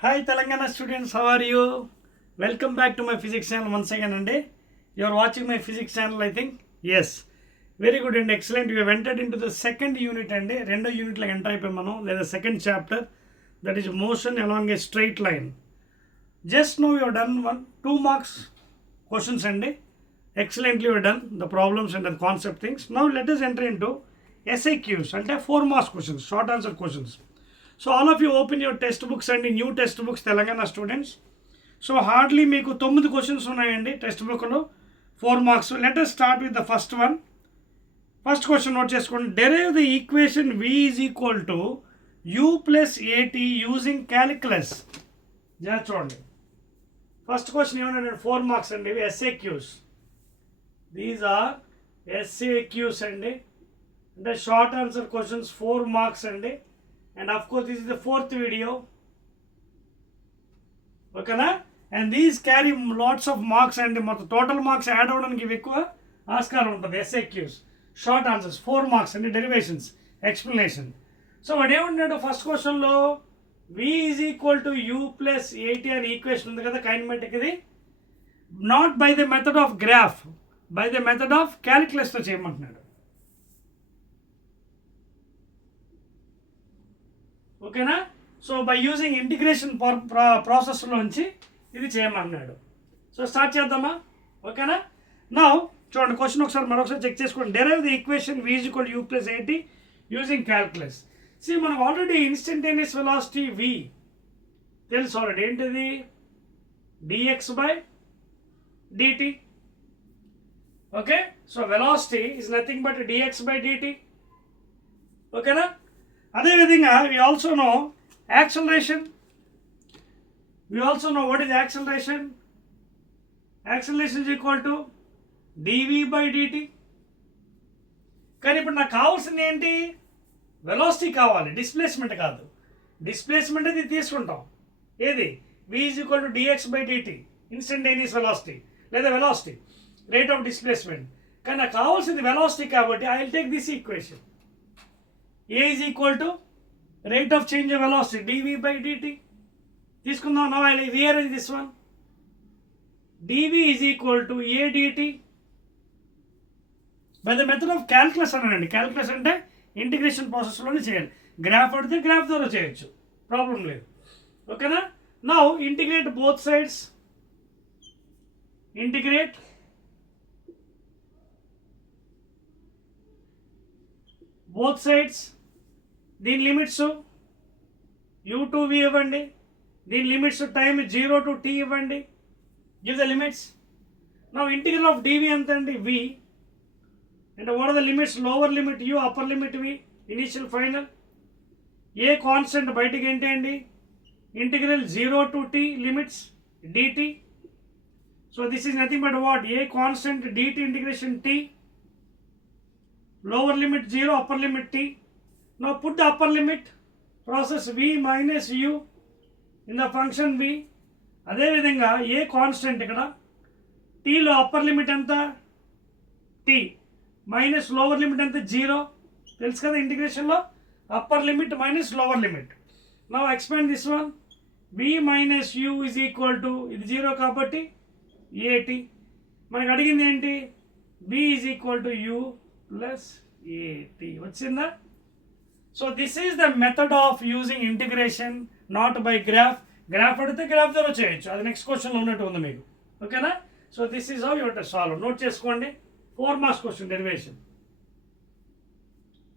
Hi Telangana students, how are you? Welcome back to my physics channel once again and you are watching my physics channel, I think. Yes. Very good and excellent. We have entered into the second unit and rendo unit like enter ayipomano. The second chapter, that is motion along a straight line. Just now you have done 2 marks questions and excellently you have done the problems and the concept things. Now let us enter into SAQs and 4 marks questions, short answer questions. So all of you open your textbooks and new textbooks Telangana students. So hardly meeku 9 questions unnayandi textbook lo 4 marks. So let us start with the first one. First question note cheskondi. Derive the equation v is equal to u plus at using calculus. Ja chudandi. First question ఏమన్నాడు 4 marks అండి ఇవి SAQs. These are SAQs అండి. అంటే short answer questions 4 marks అండి. And of course this is the 4th video. Okay na? And these carry lots of marks and total marks add avdaniki ekkuva ఆస్కారం ఉంటుంది. SAQs short answers 4 marks and derivations explanation. So what ఏమన్నాడు first question లో v is equal to u plus at అనే ఈక్వేషన్ ఉంది కదా కైనమాటిక్ ఇది, not by the method of graph, by the method of calculus తో చేయమంటున్నాడు. ఓకేనా? So by using integration process లోంచి ఇది చేయమన్నాడు. సో స్టార్ట్ చేద్దామా? ఓకేనా? నౌ చూడండి క్వశ్చన్ ఒకసారి మరొకసారి చెక్ చేసుకోండి. Derive the equation v is equal to u plus at using calculus. See మనకు ఆల్రెడీ ఇన్స్టంటేనియస్ వెలాసిటీ v తెలుసు ఆల్రెడీ. ఏంటిది? dx by dt. Okay, so velocity is nothing but dx by dt. ఓకేనా? అదేవిధంగా we also know acceleration. We also know what is acceleration. Acceleration is equal to dv by dt. కానీ ఇప్పుడు నాకు కావాల్సింది ఏంటి? వెలాసిటీ కావాలి, డిస్ప్లేస్మెంట్ కాదు. డిస్ప్లేస్మెంట్ ఇది తీసుకుంటాం. ఏది? v is equal to dx by dt, instantaneous velocity లేదా వెలాసిటీ, రేట్ ఆఫ్ డిస్ప్లేస్మెంట్. కానీ నాకు కావాల్సింది వెలాసిటీ కాబట్టి I will take this equation. a is equal to rate of change of velocity dv by dt. తీసుకుందాం. now I will rearrange this one. dv is equal to a dt by the method of calculus అన్నానండి. Calculus అంటే integration ప్రాసెస్లోనే చేయాలి. Graph అడితే graph ద్వారా చేయొచ్చు, problem లేదు. ఓకేనా? Now integrate both sides. Integrate both sides. దీని లిమిట్స్ u2v ఇవ్వండి, దీని లిమిట్స్ టైం 0 to t ఇవ్వండి. Give the limits. Now integral of dv ఎంత అండి? v. And what are the limits? Lower limit u, upper limit v, initial final. ఏ constant బయటికి ఏంటి అండి? Integral 0 to t limits dt. So this is nothing but what? A constant dt integration t. Lower limit 0, upper limit t. Now put the upper limit, process v minus u in the function v. అదే విధంగా a constant ఇక్కడ t లో upper limit ఎంత? t minus lower limit ఎంత? 0. తెలుసు కదా ఇంటిగ్రేషన్లో upper limit minus lower limit. Now expand this one. v minus u is equal to, ఇది 0 కాబట్టి at. మనకు అడిగింది ఏంటి? v is equal to u plus at. వచ్చిందా? So this is the method of using integration, not by graph. Graph అడిగితే graph ద్వారా చేయొచ్చు, అది నెక్స్ట్ క్వశ్చన్లో ఉన్నట్టు ఉంది మీకు. ఓకేనా? So this is how you to solve. Note చేసుకోండి. 4 మార్క్స్ క్వశ్చన్ డెరివేషన్.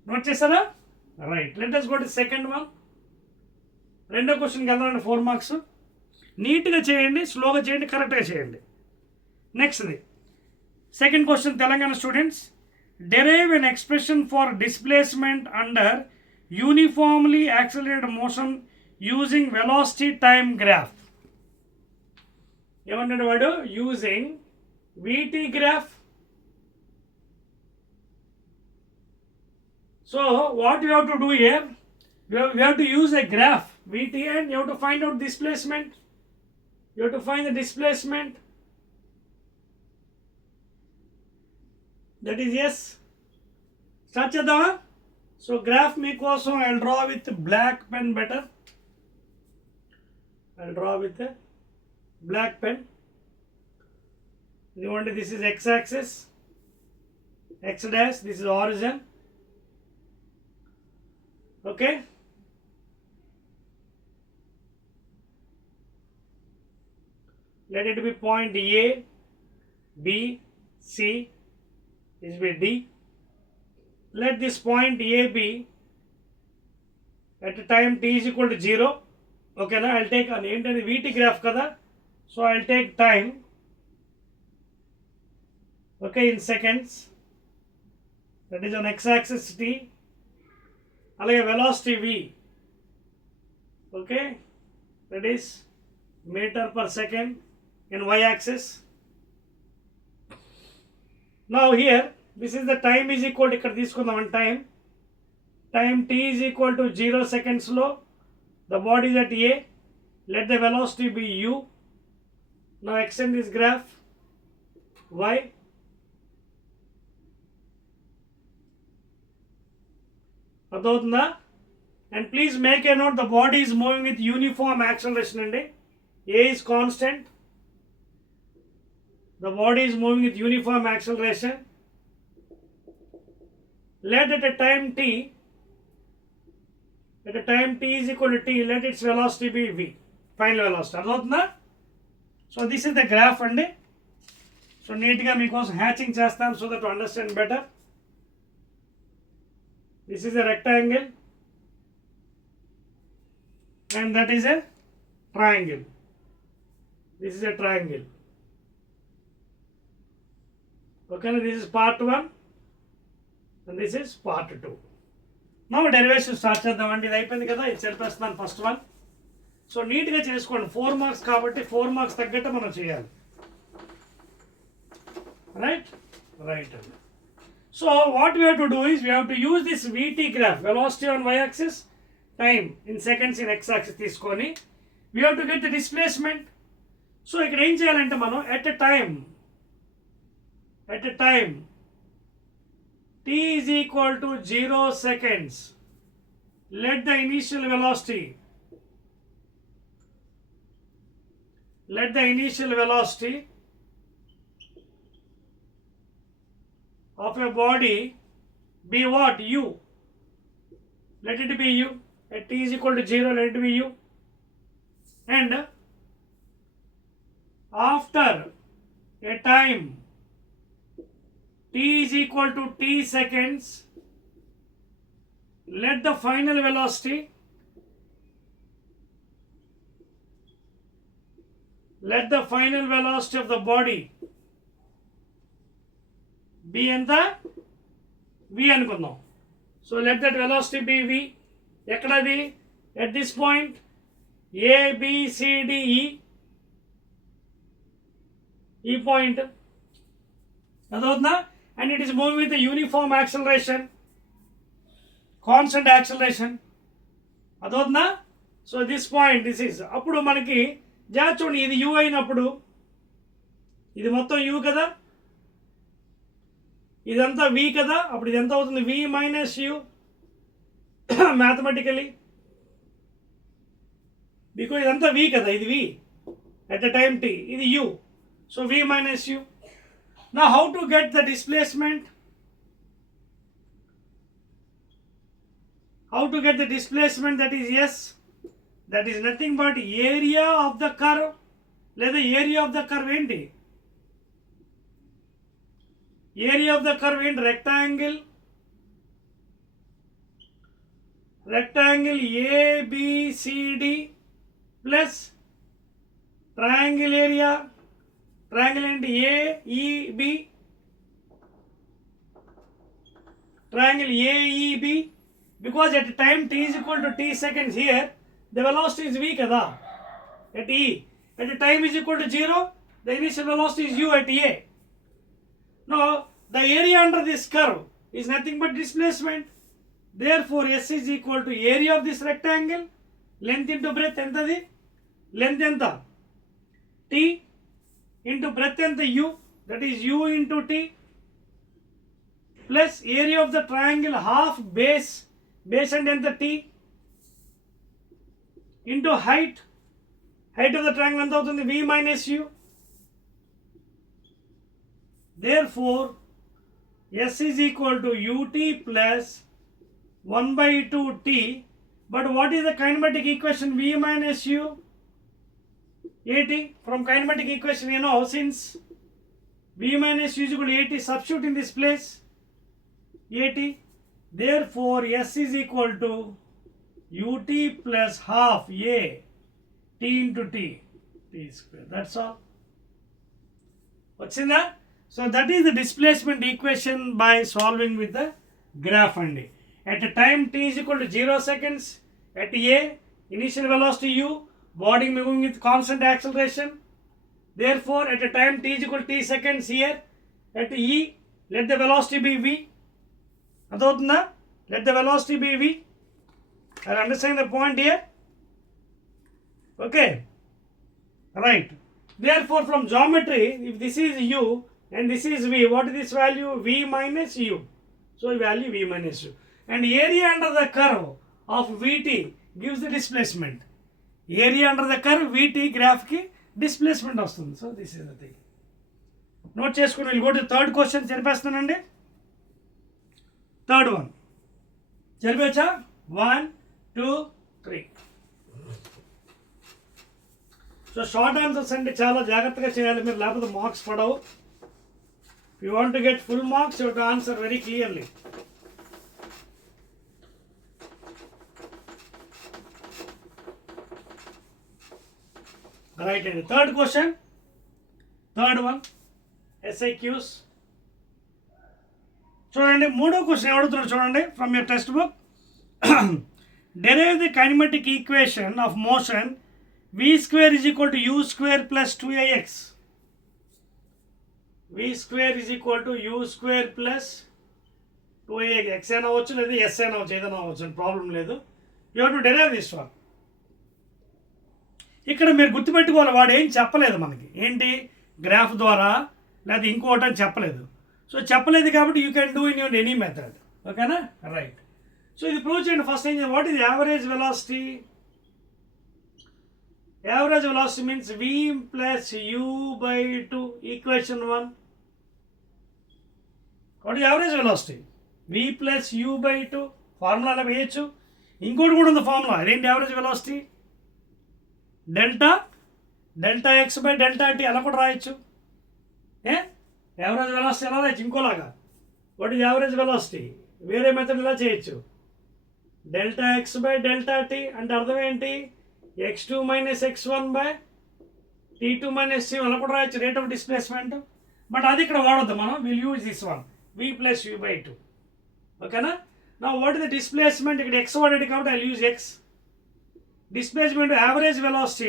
నోట్ చేస్తారా? Right. Let us go to second one. రెండో క్వశ్చన్కి వెళ్దామండి. 4 మార్క్స్. నీట్గా చేయండి, స్లోగా చేయండి, కరెక్ట్గా చేయండి. నెక్స్ట్ది second question Telangana students. Derive an expression for displacement under uniformly accelerated motion using velocity time graph. ఏమన్నాడు వాడు? Using vt graph. So what you have to do here? We have to use a graph vt and you have to find out displacement. You have to find the displacement. That is yes. Start చేద్దామా? So graph మీకోసం I will draw with black pen better. I'll draw with a black pen. This is x-axis, x dash, this is origin. Okay. Let it be point A, B, C, this will be D. Let this point A be at a time t is equal to 0. Okay, now I'll take an VT graph kada. So I'll take time, okay, in seconds. That is on x-axis t. Alage velocity v. Okay, that is meter per second in y-axis. Now here, this is the time is equal to ikkada teesukundam time. Time t is equal to 0 seconds low. The body is at A. Let the velocity be u. Now extend this graph y. Adhodna. And please make a note, the body is moving with uniform acceleration and A is constant. The body is moving with uniform acceleration. Let at a time t is equal to t, let its velocity be v, final velocity. Adhodna. So this is the graph and so neat ga meekosam hatching chestam so that to understand better. This is a rectangle and that is a triangle. This is a triangle. Okay, this is part 1 and this is part 2. Now derivation start చేద్దామండి. ఇది అయిపోయింది కదా, ఇది చెప్పేస్తున్నాను first one. So నీట్గా చేసుకోండి, 4 మార్క్స్ కాబట్టి 4 మార్క్స్ తగ్గట్టు మనం చేయాలి. రైట్ అండి. So what we have to do is we have to use this VT graph, velocity on y axis, time in seconds in x axis తీసుకొని we have to get the displacement. So ఇక్కడ ఏం చేయాలంటే మనం at a time t is equal to 0 seconds, let the initial velocity of a body be what? U. Let it be u. At t is equal to 0, let it be u. And after a time t is equal to t seconds, let the final velocity of the body be enta v అనుకుందాం. So let that velocity be v. ఎక్కడది? At this point a b c d e point. అదవుతుందా? And it is moving with a uniform acceleration, constant acceleration. అదవుతుందా? So this point, this is అప్పుడు మనకి చూడండి, ఇది u అయినప్పుడు ఇది మొత్తం u కదా, ఇదంతా v కదా, అప్పుడు ఇది ఎంత అవుతుంది? v minus u mathematically, because ఇదంతా v కదా, ఇది v at a time t, ఇది u, so v minus u. Now how to get the displacement? That is s, that is nothing but area of the curve. లేదా area of the curve ఏంటి? Area of the curve ఏంటి? rectangle ABCD plus triangle area, triangle and AEB, triangle AEB, because at time t is equal to t seconds, here the velocity is v kada, at E. At the time is equal to 0, the initial velocity is u at A. Now the area under this curve is nothing but displacement. Therefore S is equal to area of this rectangle, length into breadth entadi, length enta t into breadth enta u, that is u into t, plus area of the triangle half base and enta t, into height height of the triangle ఎంత అవుతుంది? v minus u. Therefore s is equal to ut plus 1 by 2t. But what is the kinematic equation v minus u? at. From kinematic equation, you know, since v minus u is equal to at, substitute in this place at. Therefore s is equal to ut plus half a t into t square. That's all. What's in that? So that is the displacement equation by solving with the graph only. At a time t is equal to 0 seconds, at a initial velocity u, body moving with constant acceleration. Therefore at a time t is equal to t seconds here, at e, let the velocity be v. Let the velocity be v. Are you understanding the point here? Okay, right. Therefore from geometry, if this is u and this is v, what is this value? V minus u. So value v minus u. And area under the curve of vt gives the displacement. Area under the curve vt graph ki displacement వస్తుంది. So this is the thing. Note చేసుకుని we'll go to third question. జరిపేస్తానండి. Third one. జరిపేచ్చా? 1, 2, 3. So short answers అంటే చాలా జాగ్రత్తగా చేయాలి మీరు, లేకపోతే మార్క్స్ పడవు. If you want to get full marks, you have to answer very clearly. Right, and third question, third one, SIQs. చూడండి, మూడో క్వశ్చన్ అడుగుతున్నాడు చూడండి, from your text book. Derive the kinematic equation of motion v square is equal to u square plus 2ax. v square is equal to u square plus 2ax. x అయినా అవ్వచ్చు, లేదు s అయినా అవ్వచ్చు, ఏదైనా అవ్వచ్చు, ప్రాబ్లం లేదు. You have to derive this one. ఇక్కడ మీరు గుర్తుపెట్టుకోవాలి, వాడు ఏం చెప్పలేదు మనకి, ఏంటి గ్రాఫ్ ద్వారా లేదా ఇంకోటి అని చెప్పలేదు. సో చెప్పలేదు కాబట్టి you can do in your any method. ఓకేనా? రైట్. సో ఇది ప్రూవ్ చేయండి. ఫస్ట్ ఏం చేయాలి? What is average velocity? Average velocity means v plus u by 2, equation 1. What is average velocity? v plus u by 2. Formula అలా వేయచ్చు. ఇంకోటి కూడా ఉంది ఫార్ములా. అదేంటి average velocity? Delta x by delta t అలా కూడా రాయొచ్చు. యావరేజ్ వెలాసిటీ ఎలా రాయొచ్చు? ఇంకోలాగా. What is average velocity? వేరే మెథడ్ ఇలా చేయొచ్చు. Delta x by delta t అంటే అర్థం ఏంటి? x2 minus x1 by t2 minus c అలా కూడా రాయొచ్చు, రేట్ ఆఫ్ డిస్ప్లేస్మెంట్. బట్ అది ఇక్కడ వాడొద్దు మనం. Will use this one, v plus u by 2. ఓకేనా? నా వాట్ ఇస్ ద డిస్ప్లేస్మెంట్? ఇక్కడ x వాడేది కాబట్టి I use x. Displacement average velocity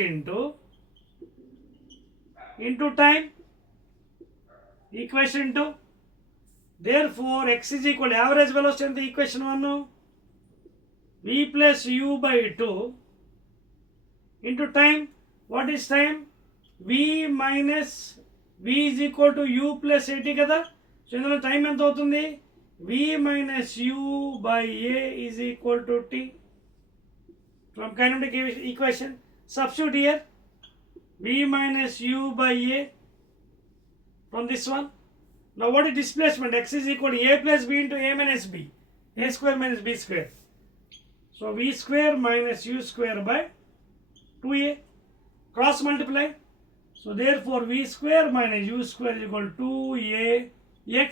into time, equation 2. Therefore x is equal to average velocity ఎంత? Equation 1, v plus u by 2 into time. What is time? v minus v is equal to u plus at కదా. సో ఇందులో టైం ఎంత అవుతుంది? v minus u by a is equal to t. From kinematic equation, substitute here v minus u by a from this one. Now what is displacement? X is equal to a plus b into a minus b, a square minus b square. So v square minus u square by 2a, cross multiply. So therefore v square minus u square is equal to 2ax,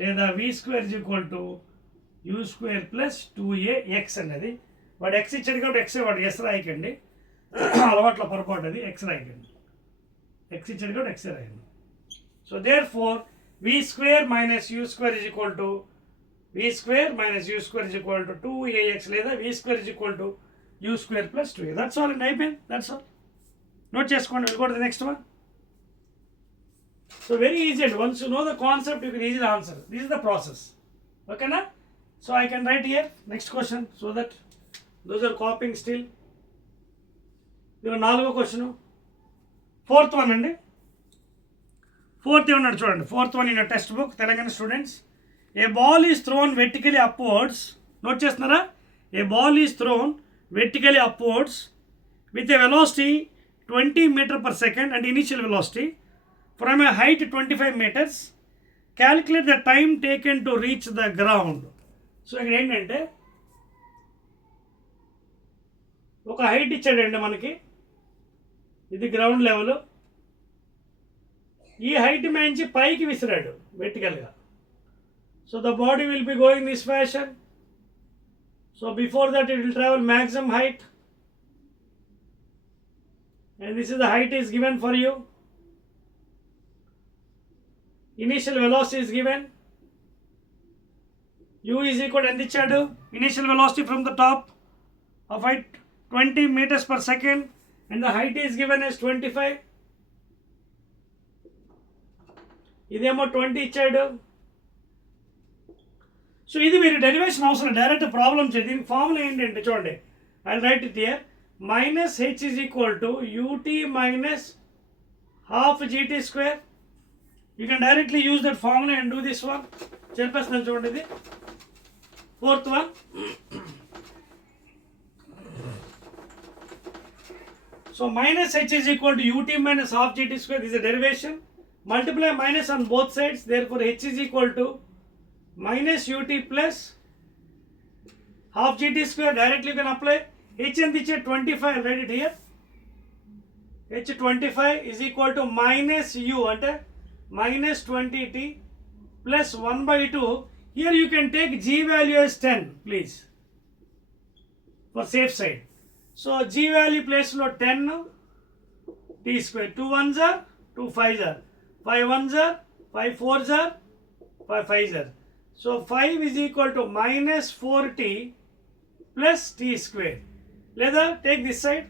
లేదా v square is equal to u square plus 2ax అన్నది. వాడు x ఇచ్చాడు కాబట్టి x, వాడు s రాయకండి, అలవాట్ల పొరపాటు అది. x రాయకండి, x ఇచ్చాడు కాబట్టి x రాయండి. So therefore v square minus u square is equal to v square minus u square is equal to 2ax, లేదా v square is equal to u square plus 2a. That's all in IPE. That's all. Note చేసుకోండి. We'll go to the next one. So very easy. Once you know the concept, you can easily answer. This is the process. Okay na? So I can write here next question so that those are copying still. ఇక 4వ question, 4th one అండి. 4th ఏమన్నాడు చూడండి. 4th one in your text book, Telangana students. A ball is thrown vertically upwards. Note చేస్తున్నారా? A ball is thrown vertically upwards with a velocity 20 meter per second and initial velocity from a height 25 meters. Calculate the time taken to reach the ground. So ఇక్కడ ఏంటంటే ఒక height ఇచ్చాడండి మనకి, ఇది ground level. ఈ height మేంచి పైకి విసిరాడు వెర్టికల్గా. So the body will be going this fashion. So before that it will travel maximum height, and this is the height is given for you. Initial velocity is given. U is equal to ఎంత ఇచ్చాడు? Initial velocity from the top of height 20 meters per second and the height is given as 25. ఇదేమో 20 ఇచ్చాడు. సో ఇది మీరు డెరివేషన్ అవసరం, direct problem చేయండి. దీనికి ఫార్ములా ఏంటంటే చూడండి, I right it here. minus h is equal to ut minus half gt square. You can directly use that formula and do this one. చెప్పేస్తున్నాను చూడండి, ఇది fourth one. So minus h is equal to ut minus half gt square. This is a derivation. Multiply minus on both sides. Therefore h is equal to minus ut plus half gt square. Directly you can apply. H and h 25, write it here. H 25 is equal to minus u ante minus 20t plus 1 by 2. Here you can take g value as 10, please, for safe side. So g value place lo 10 t square. 2 1s are 2 5s are 5 1s are 5 4s are 5 5s are. So 5 is equal to minus 4t plus t square. లేదా take this side,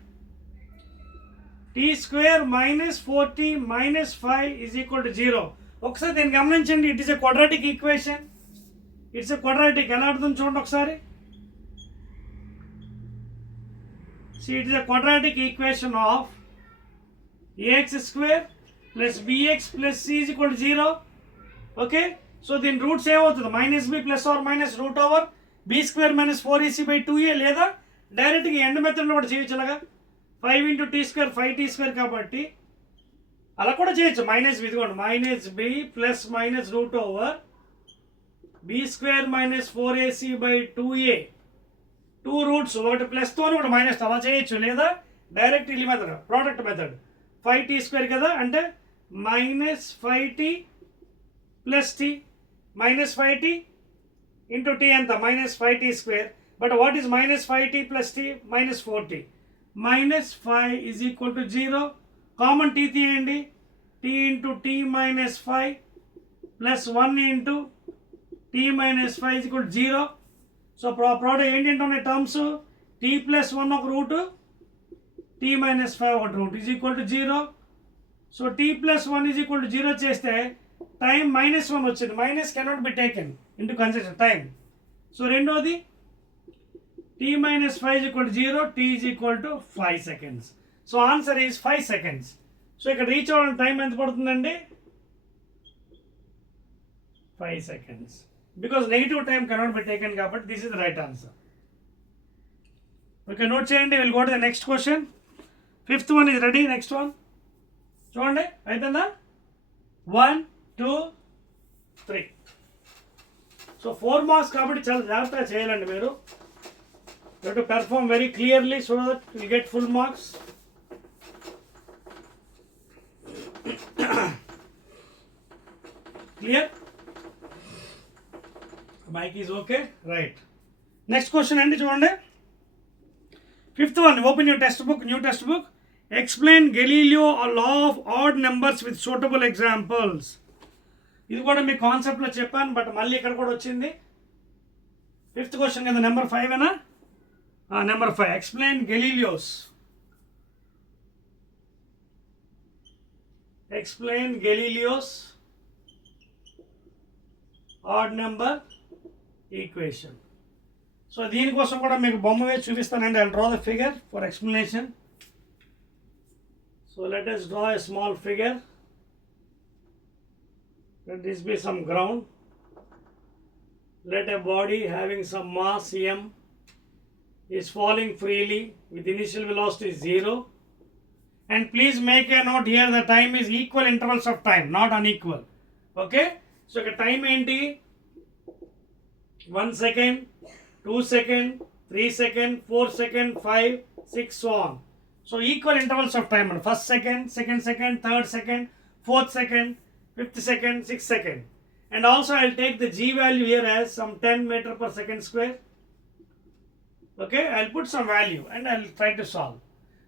T square minus 4t minus 5 is equal to 0. ఒకసారి దీన్ని గమనించండి, it is a quadratic equation. It's a quadratic. ఎలా అర్థం చూడండి ఒకసారి. See, it is a quadratic equation of ax square plus bx plus c is equal to 0. Okay, so then roots ఏమవుతుంది? Minus b plus or minus root over b square minus 4ac by 2a. లేదా డైరెక్ట్గా ఎండ్ మెథడ్లో కూడా చేయొచ్చు. అలాగా 5 into t square 5t square కాబట్టి అలా కూడా చేయొచ్చు. మైనస్ బి, ఇదిగోండి, minus B plus minus root over B square minus 4ac by 2a. 2 roots, ఒకటి ప్లస్తో ఒకటి మైనస్, అలా చేయొచ్చు. లేదా డైరెక్ట్ ఇల్లు method, product method. 5t square కదా, అంటే minus 5t plus t minus 5t into t ఎంత? Minus 5t square. But what is minus 5t plus t? Minus 4t. Minus 5 is equal to 0. Common t తీయండి. t into t minus 5 plus 1 into t minus 5 is equal to 0. So product ఏంటంటే ఉన్న terms t plus 1 ఒక route, t minus 5 ఒక route is equal to 0. So t plus 1 is equal to 0 చేస్తే time minus 1 వచ్చింది. Minus cannot be taken into consideration, time. So రెండోది t minus 5 is equal to 0, t is equal to 5 seconds. So answer is 5 seconds. So ఇక్కడ రీచ్ అవ్వడానికి టైం ఎంత పడుతుందండి? 5 seconds. Because negative time cannot be taken కాబట్టి this is the right answer. Okay, note చేయండి. We'll go to the next question. Fifth one is ready. Next one. చూడండి, అయిపోయిందా? 1 2 3. సో 4 మార్క్స్ కాబట్టి చాలా జాగ్రత్తగా చేయాలండి మీరు. You have to perform very clearly so that you get full marks. Clear? Mic is okay? Right. Next question andi chudandi. Fifth one, open your textbook, new textbook. Explain Galileo law of odd numbers with suitable examples. ఇది కూడా మీ కాన్సెప్ట్లో చెప్పాను, బట్ మళ్ళీ ఇక్కడ కూడా వచ్చింది. Fifth question కదా, నెంబర్ 5 ఏనా? Number 5, explain Galileo's. Explain Galileo's odd number equation. So దీనికోసం కూడా మీకు బొమ్మ వేసి చూపిస్తానండి. I'll draw the figure for explanation. So let us draw a small figure. Let this be some ground. Let a body having some mass m is falling freely with initial velocity 0 and please make a note here, the time is equal intervals of time, not unequal. Okay, so ఇక్కడ time ఏంటి, 1 second, 2 second, 3 second, 4 second, 5, 6, so on. So equal intervals of time, first second, second second, third second, fourth second, fifth second, sixth second. And also I'll take the g value here as some 10 meter per second square. Okay, I'll put some value and I'll try to solve.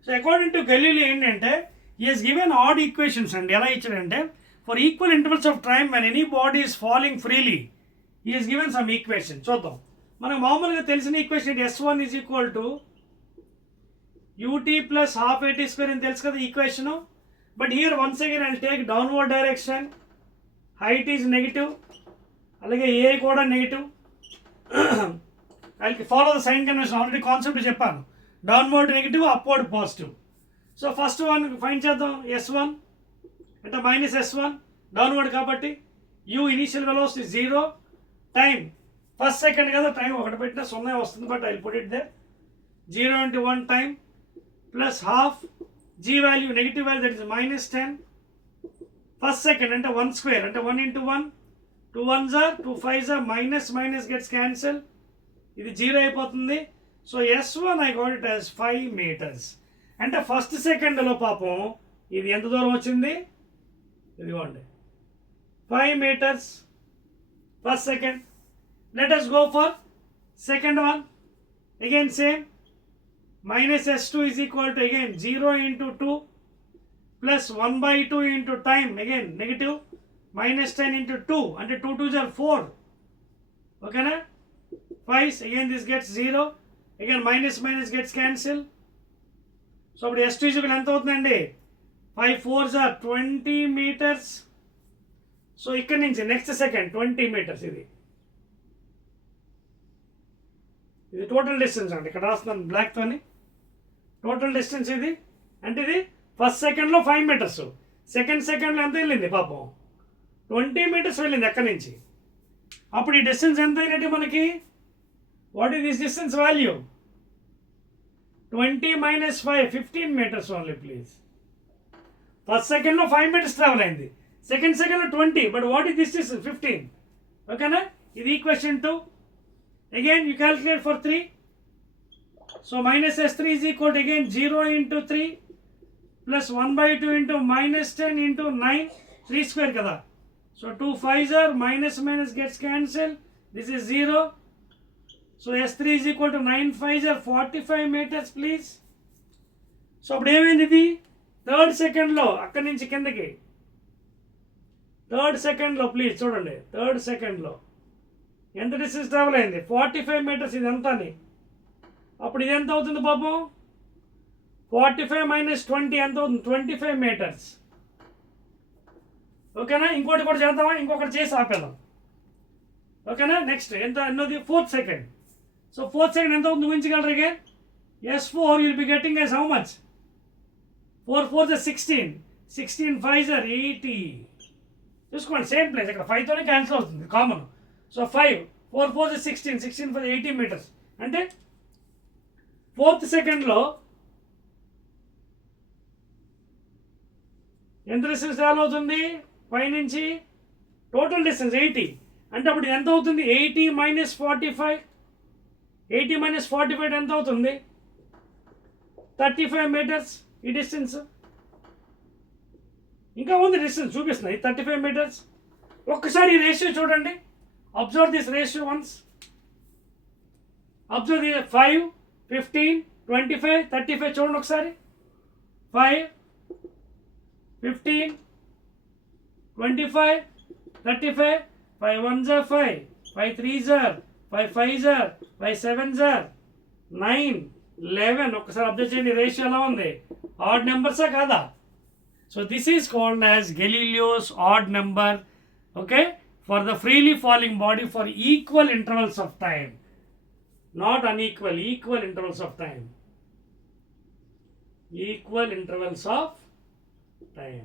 So according to Galileo ఏంటంటే he has given odd equations and ఎలా ఇచ్చాడంటే for equal intervals of time when any body is falling freely he has given some equation. చూద్దాం, మనకు మామూలుగా తెలిసిన equation s1 is equal to ut plus half at square అని తెలుసు కదా equation. But here once again I'll take downward direction, height is negative, అలాగే a కూడా negative. I'll follow the sign convention, already concept చెప్పాను, downward negative, upward positive. So first one find చేద్దాం, s1 అంటే minus s1 downward కాబట్టి u initial velocity 0, time first second కదా, time ఒకటి పెట్టినా 0 వస్తుంది, but I put it there, 0 into 1 time plus half g value negative value that is -10, first second అంటే 1 స్క్వేర్ అంటే 1 into 1, 2 1s are 2 5s are, minus minus gets cancel, ఇది 0 అయిపోతుంది. So s1 I got it as 5 meters. అంటే ఫస్ట్ సెకండ్లో పాపం ఇది ఎంత దూరం వచ్చింది, ఇదిగోండి 5 meters first second. Let us go for second one, again same, minus s2 is equal to again 0 into 2 plus 1/2 into time, again negative, minus 10 into 2 అంటే 2 2s are 4, ఓకేనా, 5, again this gets 0, again minus minus gets cancel. So ఇప్పుడు s2 is equal ఎంత అవుతుందండి, 5 4s are 20 meters. So ఇక్కడ నుంచి next second 20 meters, ఇది total distance అండి, ఇక్కడ రాస్తున్నాను బ్లాక్తోని, టోటల్ డిస్టెన్స్ ఇది. అంటే ఇది ఫస్ట్ సెకండ్లో 5 meters, సెకండ్ సెకండ్లో ఎంత వెళ్ళింది పాపం 20 meters వెళ్ళింది ఎక్కడి నుంచి. అప్పుడు ఈ డిస్టెన్స్ ఎంత అయినట్టు మనకి, what is this distance value, 20 minus 5, 15 meters ఓన్లీ ప్లీజ్. ఫస్ట్ సెకండ్లో 5 meters ట్రావెల్ అయింది, సెకండ్ సెకండ్లో 20, but what is this distance 15, ఓకేనా. ఇది ఈక్వేషన్ 2. Again you calculate for 3, so minus s3 is equal to again 0 into 3 plus 1/2 into minus 10 into 9, 3 square kada. So 2 5s are, minus minus gets cancelled, this is 0. So s3 is equal to 9 5s are 45 meters please. So అప్పుడు ఏమైంది, ఇది థర్డ్ సెకండ్లో అక్కడి నుంచి కిందకి, థర్డ్ సెకండ్లో ప్లీజ్ చూడండి, థర్డ్ సెకండ్లో ఎంత డిస్టెన్స్ ట్రావెల్ అయింది, 45 meters ఇదంతాని. అప్పుడు ఇది ఎంత అవుతుంది పాపం, 45 minus 20 ఎంత అవుతుంది, 25 meters, ఓకేనా. ఇంకోటి కూడా చేద్దామా, ఇంకొకటి చేసి ఆపేద్దాం, ఓకేనా. నెక్స్ట్ ఎంత అన్నది, fourth second. So fourth second ఎంత అవుతుంది ఊహించగలరు, again s4 will be getting s how much, 4 4s are 16, 16 5s are 80. చూసుకోండి సేమ్ ప్లేస్, ఇక్కడ 5తోనే క్యాన్సిల్ అవుతుంది కామన్. సో 5 4 4s are 16, 16 5 80 meters. అంటే ఫోర్త్ సెకండ్లో ఎంత డిస్టెన్స్ ట్రావెల్ అవుతుంది, పైనుంచి టోటల్ డిస్టెన్స్ 80. అంటే అప్పుడు ఎంత అవుతుంది, 80 minus 45, 80 minus 45 ఎంత అవుతుంది, 35 meters ఈ డిస్టెన్స్. ఇంకా ఉంది డిస్టెన్స్ చూపిస్తున్నాయి 35 meters. ఒక్కసారి ఈ రేషియో చూడండి, observe this ratio once, observe the 5 15 25 35 చూడండి ఒకసారి, 5 15 25 35, 5 1s are 5, 5 3s are 5 5s are 5 7s are 9 11. ఒకసారి అబ్జర్వ్ చేయండి రేషియో ఎలా ఉంది, ఆడ్ నెంబర్సా కాదా. So this is called as Galileo's odd number, okay, for the freely falling body for equal intervals of time, not unequal, equal intervals of time, equal intervals of time.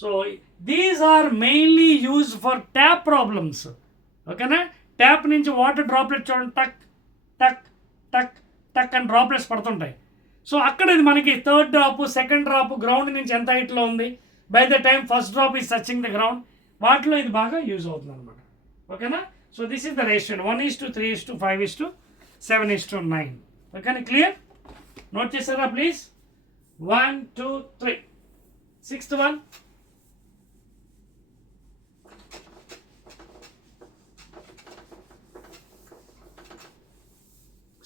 So these are mainly used for tap problems, okay na. Tap నుంచి water droplet చూడండి, టక్ టక్ టక్ టక్ అని డ్రాప్లెట్స్ పడుతుంటాయి. సో అక్కడ ఇది మనకి third drop, second drop ground నుంచి ఎంత హైట్లో ఉంది, by the time first drop is touching the ground, వాటిలో ఇది బాగా యూజ్ అవుతుంది అనమాట. ఓకేనా? So this is the ratio 1:3:5:7:9. ఓకేనా? క్లియర్? నోట్ చేస్తారా ప్లీజ్? 1 2 3. సిక్స్త్ వన్,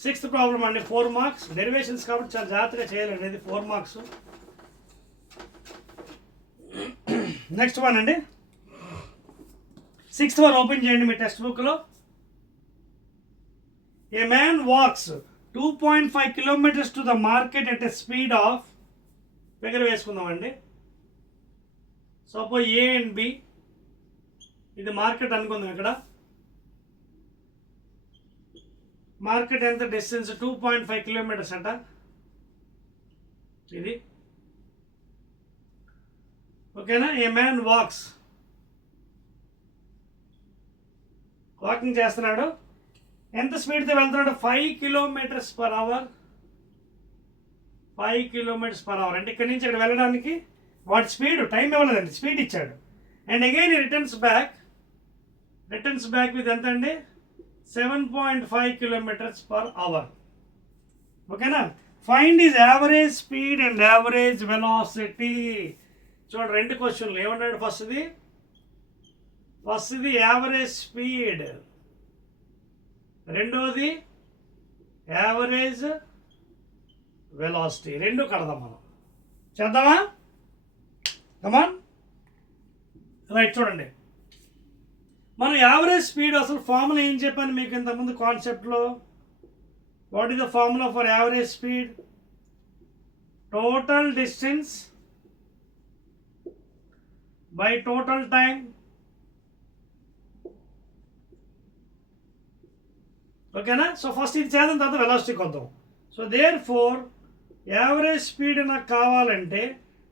సిక్స్త్ ప్రాబ్లం అండి. 4 మార్క్స్ డెరివేషన్స్ కాబట్టి చాలా జాగ్రత్తగా చేయాలండి. ఇది 4 మార్క్స్. నెక్స్ట్ వన్ అండి, సిక్స్త్ వన్ ఓపెన్ చేయండి మీ టెక్స్ట్ బుక్లో. ఏ man walks 2.5 kilometers to the market at a speed of, దగ్గర వేసుకుందామండి. సపోజ్ ఏ అండ్ బి, ఇది మార్కెట్ అనుకుందాం. ఇక్కడ మార్కెట్ ఎంత డిస్టెన్స్ 2.5 kilometers అంట. ఇది ఓకేనా? ఏ మ్యాన్ వాకింగ్ చేస్తున్నాడు. ఎంత స్పీడ్తో వెళ్తున్నాడు? 5 kilometers per hour. 5 kilometers per hour అంటే ఇక్కడి నుంచి ఇక్కడ వెళ్ళడానికి వాటి స్పీడ్, టైం ఇవ్వలేదండి, స్పీడ్ ఇచ్చాడు. And again returns back with ఎంత అండి? 7.5 kilometers per hour. ఓకేనా? Find is average speed and average velocity. చూడండి, రెండు క్వశ్చన్లు ఏమన్నాడు? ఫస్ట్ది యావరేజ్ స్పీడ్, రెండోది యావరేజ్ వెలాసిటీ. రెండు కడదాం మనం. చేద్దామా? కమాన్. రైట్, చూడండి, మనం యావరేజ్ స్పీడ్ అసలు ఫార్ములా ఏం చెప్పాను మీకు ఇంతకుముందు కాన్సెప్ట్లో. What is the formula for average speed? Total distance by total time. ఓకేనా? సో ఫస్ట్ ఇది చేద్దాం, తర్వాత వెలాసిటీకి వద్దాం. So therefore average speed నాకు కావాలంటే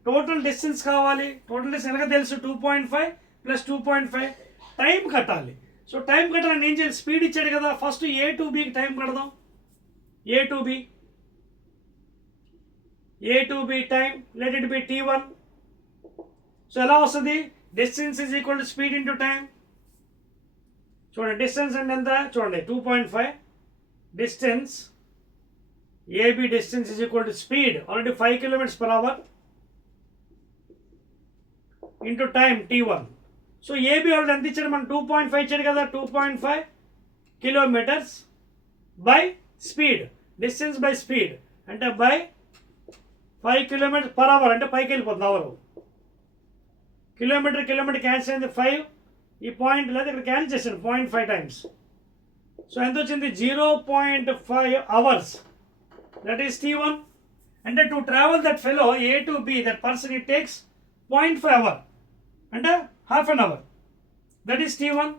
టోటల్ డిస్టెన్స్ కావాలి. టోటల్ డిస్టెన్స్ ఎలాగ తెలుసు? 2.5 + 2.5 టైం కట్టాలి. సో టైం కట్టాలని ఏం చేయాలి? స్పీడ్ ఇచ్చాడు కదా, ఫస్ట్ ఏ టు బికి టైం కడదాం. A to b time, let it be t1. So ఎలా వస్తుంది? Distance is equal to speed into time. చూడండి, డిస్టెన్స్ అంటే ఎంత? చూడండి, 2.5 distance, AB distance is equal to speed already 5 kilometers per hour into time t1. So AB already ఎంత ఇచ్చాడు? మనం 2.5 ఇచ్చాడు కదా, 2.5 kilometers by speed, distance by speed అంటే బై 5 kilometers per hour అంటే పైకి వెళ్ళిపోతుంది అవరు. కిలోమీటర్ క్యాన్సిల్ అయింది 5. ఈ పాయింట్ లేదా ఇక్కడ క్యాన్సిల్ చేసాను 0.5 times. సో ఎంత వచ్చింది? 0.5 hours. That is t1. అంటే to travel that fellow a to b, that person it takes 0.5 hour అంటే half an hour. That is t1.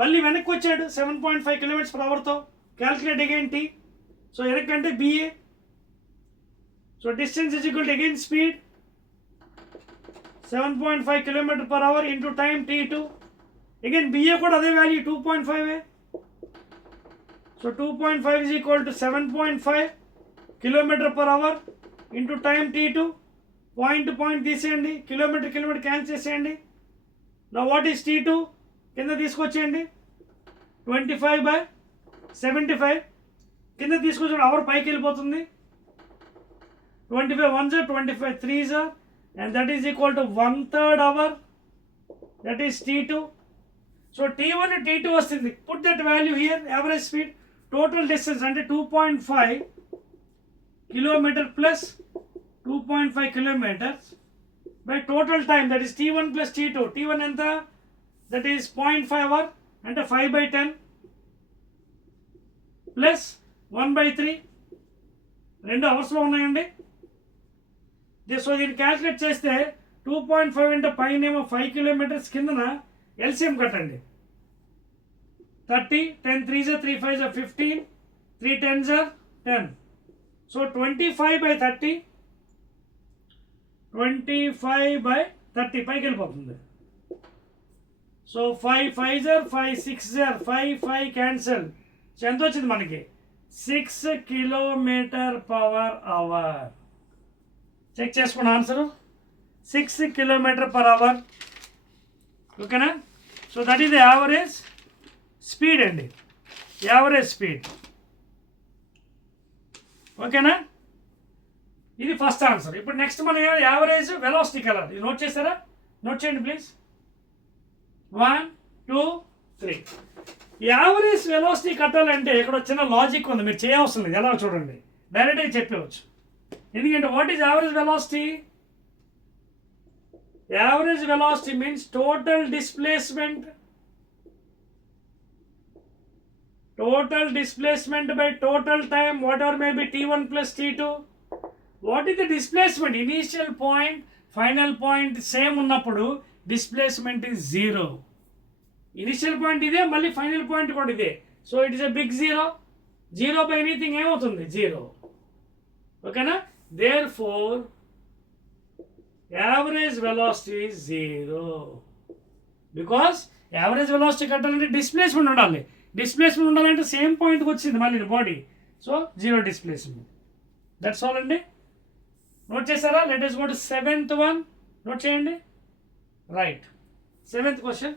మళ్ళీ వెనక్కి వచ్చాడు 7.5 kilometers per hourతో. Calculate again t. సో వెనక్కి అంటే BA. So distance is equal to again speed 7.5 kilometers per hour into time t2. Again BA కూడా అదే వాల్యూ 2.5. So 2.5 is equal to 7.5 kilometers per hour into time t2. Point తీసేయండి, kilometre cancel చేసేయండి. నా what is t2? కింద తీసుకొచ్చేయండి 25/75. కింద తీసుకొచ్చి అవర్ పైకి వెళ్ళిపోతుంది. 25 1s are 25 3s are, and that is equal to 1/3 hour. That is t2. So t1 and t2 వస్తుంది. Put that value here. Average speed, total distance అంటే 2.5 kilometer plus 2.5 kilometers by total time, that is t1 plus t2. t1 ఎంత? That is 0.5 hour అంటే 5/10 plus 1/3. 2 అవర్స్లో ఉన్నాయండి. సో దీన్ని క్యాల్కులేట్ చేస్తే 2.5 అంటే పైన ఏమో 5 kilometers, కిందన ఎల్సిఎం కట్టండి 30. 10 3s are 3 5s are 15. 3 10s are 10. సో 25/30 పైకి వెళ్ళిపోతుంది. సో 5 5s are 5 6s are 5 5 cancel. So ఎంత వచ్చింది మనకి? 6 km/h. చెక్ చేసుకోండి ఆన్సరు 6 km/h. ఓకేనా? So that is the average speed అండి, యావరేజ్ స్పీడ్. ఓకేనా? ఇది ఫస్ట్ ఆన్సర్. ఇప్పుడు నెక్స్ట్ మనం యావరేజ్ వెలాసిటీ కలర్ ఇది నోట్ చేస్తారా? నోట్ చేయండి ప్లీజ్. 1 2 3. యావరేజ్ వెలాసిటీ కట్టాలంటే ఇక్కడ చిన్న లాజిక్ ఉంది, మీరు చేయవలసిన లేదు. ఎలా చూడండి, డైరెక్ట్గా చెప్పవచ్చు. ఎందుకంటే what is average velocity? Average velocity means total displacement by total time, whatever may be t1 plus t2. What is the displacement? Initial point, final point same ఉన్నప్పుడు displacement is 0. Initial point ఇదే, మళ్ళీ final point కూడా ఇదే. So it is a big 0. 0 by anything ఏమవుతుంది? 0. ఓకేనా? Therefore average velocity is 0. Because average velocity కట్టాలంటే displacement ఉండాలి. Displacement ఉండాలంటే సేమ్ పాయింట్కి వచ్చింది మళ్ళీ body. So 0 displacement. That's all అండి. నోట్ చేస్తారా? లెట్ us go to 7th one. Note చేయండి. Right. 7th question.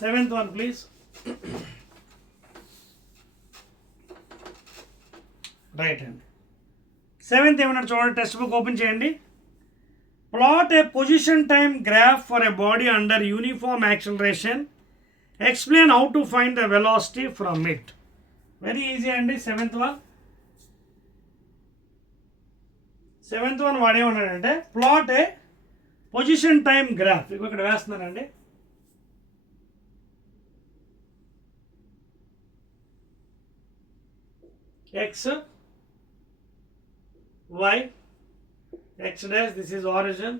Seventh one please. Right అండి. 7th ఏమన్నా చూడండి, టెక్స్ట్ బుక్ ఓపెన్ చేయండి. Plot a position time graph for a body under uniform acceleration. Explain how to find the velocity from it. Very easy అండి. 7th one వాడేమన్నాడంటే plot a position time graph. ఇక్కడ వేస్తున్నానండి. X y, x dash, this is origin.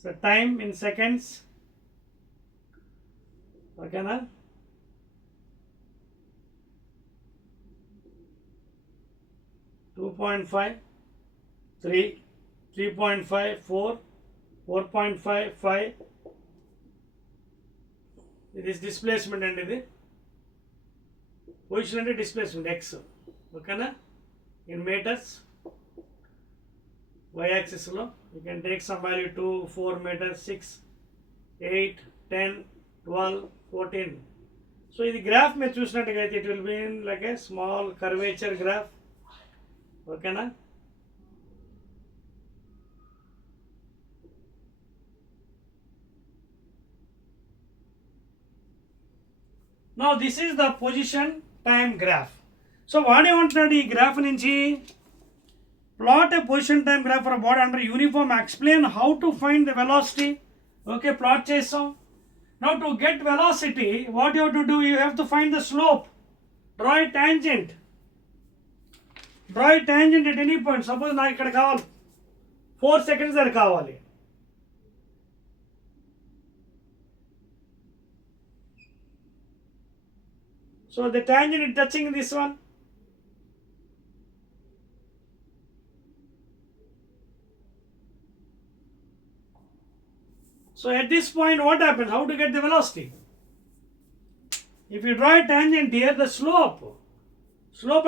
So time in seconds. Okay na? 2.5, 3, 3.5, 4, 4.5, 5. It is displacement and this position and displacement x. Okay na? In meters, y-axis lo you can take some value 2, 4 meters, 6, 8, 10, 12, 14. So in the graph mein chusinattagaithe it will be in like a small curvature graph. Okay na? Now this is the position time graph. So వాడేమంటున్నాడు ఈ graph నుంచి, plot a position time graph for body under uniform, explain how to find the velocity. Okay, plot చేస్తాం. Now to get velocity what you to do, you have to find the slope. Draw a tangent. At any point. Suppose నాకు ఇక్కడ కావాలి 4 seconds దగ్గర కావాలి. So the tangent is touching this one. So at this point what happens? How to get the velocity? If you draw a tangent here, the slope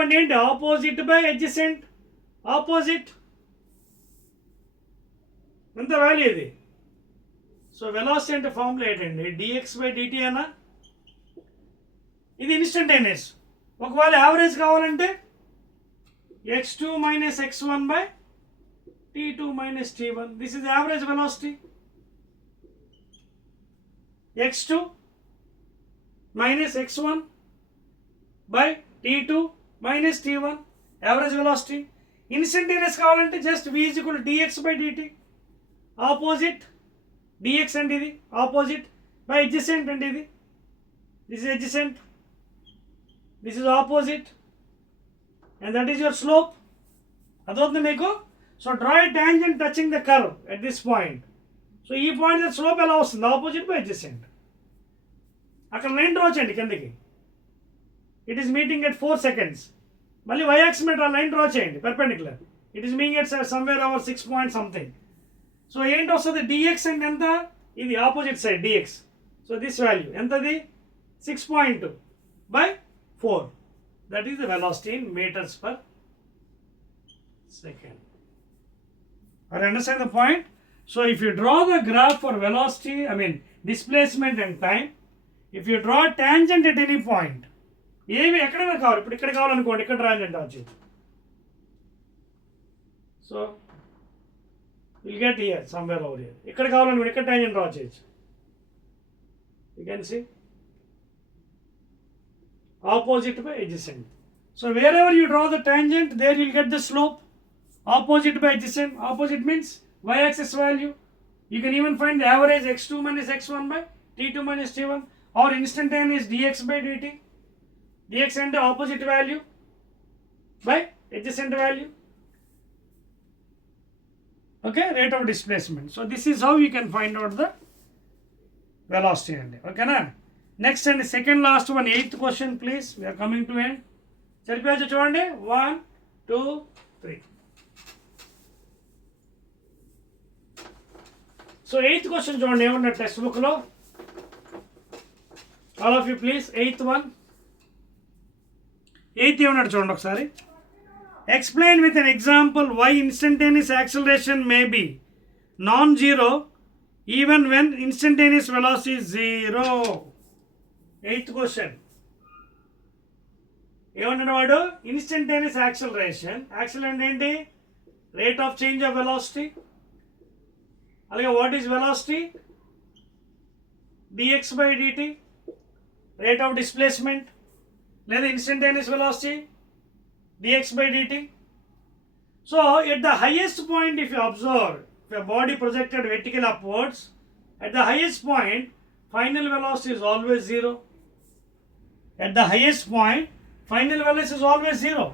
and end opposite by adjacent. Opposite. ఎంత వాల్యూ ఇది? So velocity అంటే ఫార్ములా ఏంటండి? dx by dt అన్నా. ఇది ఇన్స్టంటేనియస్. ఒకవేళ యావరేజ్ కావాలంటే x2 minus x1 by t2 minus t1. This is average velocity. x2 minus x1 by t2 minus t1 average velocity. Instantaneous కావాలంటే just v is equal to dx by dt. Opposite dx అంటే ఇది opposite by adjacent అంటే ఇది. This is adjacent. This is opposite. And that is your slope. అదవుతుంది మీకు. So draw a tangent touching the curve at this point. So ఈ point దగ్గర slope ఎలా వస్తుంది? Opposite by adjacent. అక్కడ లైన్ డ్రా చేయండి కిందకి. It is meeting at 4 seconds. మళ్ళీ y axis మీద లైన్ డ్రా చేయండి perpendicular. It is meeting at somewhere over 6 point something. So ఏంటి వస్తుంది dx అంటే ఎంత, ఇది opposite side dx. So this value ఎంతది 6.2 by 4. That is the velocity in meters per second. Are you understand the point? So if you draw the graph for velocity, displacement and time, if you draw a tangent at any point, ఏమి ఎక్కడైనా కావాలి, ఇప్పుడు ఇక్కడ కావాలనుకోండి, ఇక్కడ tangent వచ్చేది. So will get here somewhere over here. ఇక్కడ కావాలనుకోండి, ఇక్కడ tangent డ్రా చేయొచ్చు. You can see opposite by adjacent. So wherever you draw the tangent, there you'll get the slope. Opposite by adjacent. Opposite means y-axis value. You can even find the average x2 minus x1 by t2 minus t1, or instantaneous dx by dt. Dx and the opposite value by adjacent value. Okay, rate of displacement. So this is how you can find out the velocity. Okay na? Next and second last one, 8th question please. We are coming to end. Chalipayachu chudandi. 1 2 3. So 8th question చూడండి ఏమన్నా textbook లో. All of you please 8th one. 8th ఏమన్నాడు చూడండి ఒకసారి. Explain with an example why instantaneous acceleration may be non zero even when instantaneous velocity is 0. 8th question ఏమన్నాడు వాడు, instantaneous acceleration. Acceleration ఏంటి, rate of change of velocity. అలాగే what is velocity, dx by dt, rate of displacement, లేదా instantaneous velocity dx by dt. So at the highest point if you observe, if a body projected vertically upwards, at the highest point final velocity is always 0. At the highest point final velocity is always 0.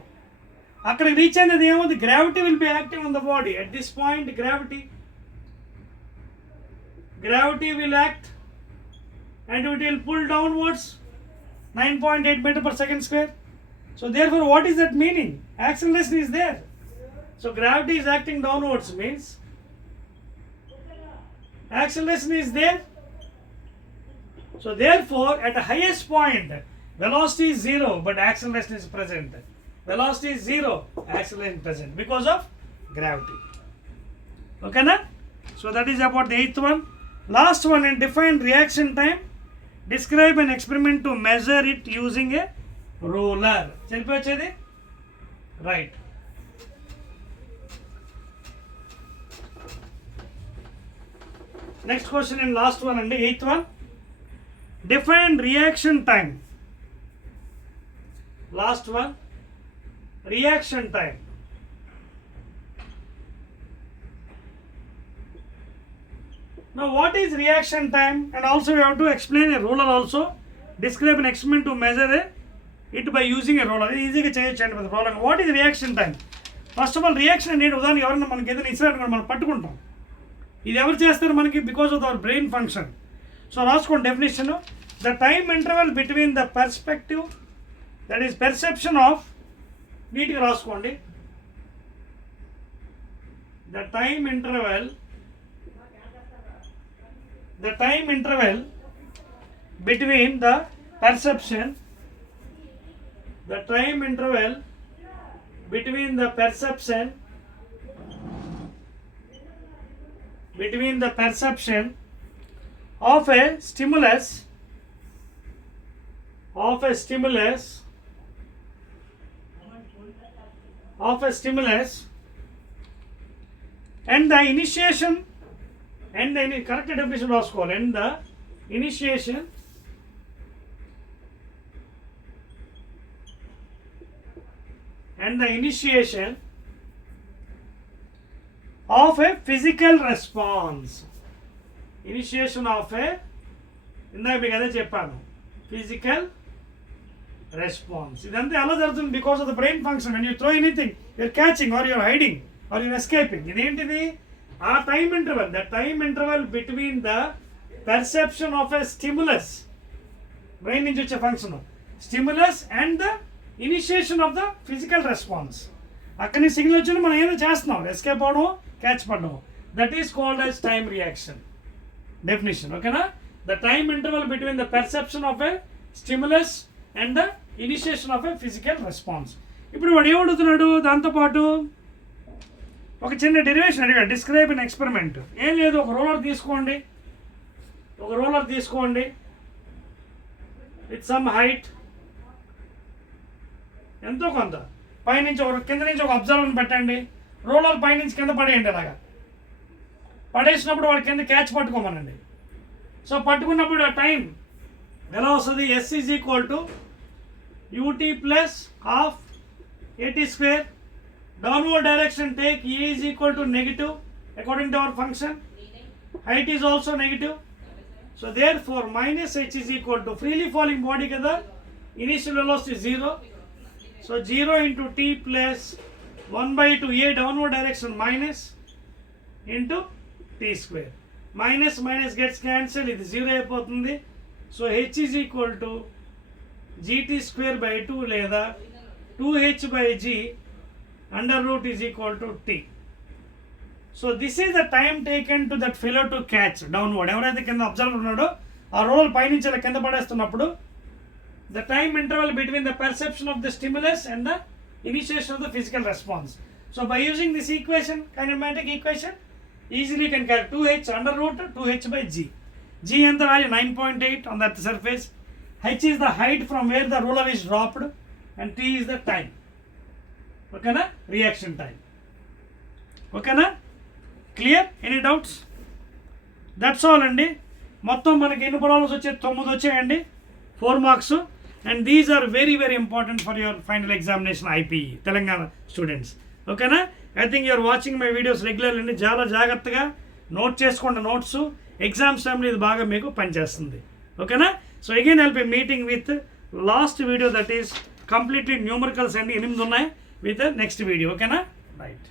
అక్కడికి రీచ్ అయినది ఏముంది, gravity will be active on the body. At this point gravity will act and it will pull downwards 9.8 meter per second square. So therefore what is that meaning, acceleration is there. So gravity is acting downwards means acceleration is there. So therefore at the highest point velocity is 0 but acceleration is present. Velocity is 0, acceleration is present because of gravity. Okay na? So that is about the 8th one. Last one, and define reaction time. Describe an experiment to measure it using a ruler. Chalipochedi? Right. Next question and last one and 8th one. Define reaction time. Last one, reaction time. Now what is reaction time, and also we have to explain a ruler also. Describe an experiment to measure it by using a ruler. Easy ga cheyachandi with ruler. What is reaction time? First of all, reaction ante udaharana evarna manaki edaina ichinaru మనం పట్టుకుంటాం. ఇది ఎవరు చేస్తారు మనకి, because of our brain function. So రాసుకోండి definition. The time interval between the perspective, that is perception of, నీట్గా రాసుకోండి. The time interval between the perception, the time interval between the perception of a stimulus and the initiation, and the correct definition రాసుకోవాలి. And the initiation of a physical response. Initiation of a, ఇందాక మీకు అదే చెప్పాను, physical response. ఇదంతా ఎలా జరుగుతుంది, because of the brain function. when you throw anything, you're catching or you're hiding or you're escaping. ఇదేంటిది, ఆ time interval, the time interval between the perception of a stimulus, brain నుంచి వచ్చే function, stimulus and the initiation of the physical response. అక్కడి నుంచి సిగ్నల్ వచ్చిన మనం ఏదో చేస్తున్నాం, ఎస్కేప్ అవడం, క్యాచ్ పడడం. that is called as time reaction. Definition, okay na? The time interval between the perception of a stimulus and the initiation of a physical response. ఇప్పుడు వాడు ఏమడుగుతున్నాడు, దాంతోపాటు ఒక చిన్న డెరివేషన్ అడిగాడు. Describe in experiment. ఏం లేదు, ఒక రోలర్ తీసుకోండి విత్ సమ్ హైట్, ఎంతో కొంత పైనుంచి ఒక కింద నుంచి ఒక అబ్జర్వర్ని పెట్టండి, రోలర్ పైనుంచి కింద పడేయండి. అలాగా పడేసినప్పుడు వాడి కింద క్యాచ్ పట్టుకోమనండి. సో పట్టుకున్నప్పుడు ఆ టైం ఎలా వస్తుంది, s is equal to ut plus half at square. Downward direction take a is equal to negative according to our function. Height is also negative. So therefore minus h is equal to freely falling body కదా, initial velocity 0. So 0 into t plus 1/2 a downward direction minus into t square. Minus minus gets cancel, ఇది 0 అయిపోతుంది. So h is equal to GT square by 2 లేదా 2h/g under root is equal to T. So this is the time taken to that fellow to catch downward. ఎవరైతే కింద అబ్జర్వర్ ఉన్నాడో ఆ రోల్ పైనుంచి ఇలా కింద పడేస్తున్నప్పుడు the time interval between the perception of the stimulus and the initiation of the physical response. So by using this equation, kinematic equation, easily you can calculate 2h under root 2h/g. G and the value 9.8 on that surface. H is the height from where the roller is dropped and T is the time. Okay na? Reaction time. Okay na? Clear? Any doubts? That's all అండి. మొత్తం మనకి ఎన్ని ప్రాబ్లమ్స్ వచ్చాయి, 9 వచ్చాయండి, 4 marks. And these are very very important for your final examination IPE Telangana students. Okay na? I think you are watching my videos regularly అండి. చాలా జాగ్రత్తగా నోట్ చేసుకోండి నోట్స్. ఎగ్జామ్స్ టైంలో ఇది బాగా మీకు పనిచేస్తుంది. ఓకేనా? So again I'll be meeting with last video that is completely numericals అండి, 8 ఉన్నాయి, విత్ నెక్స్ట్ వీడియో. ఓకేనా? రైట్.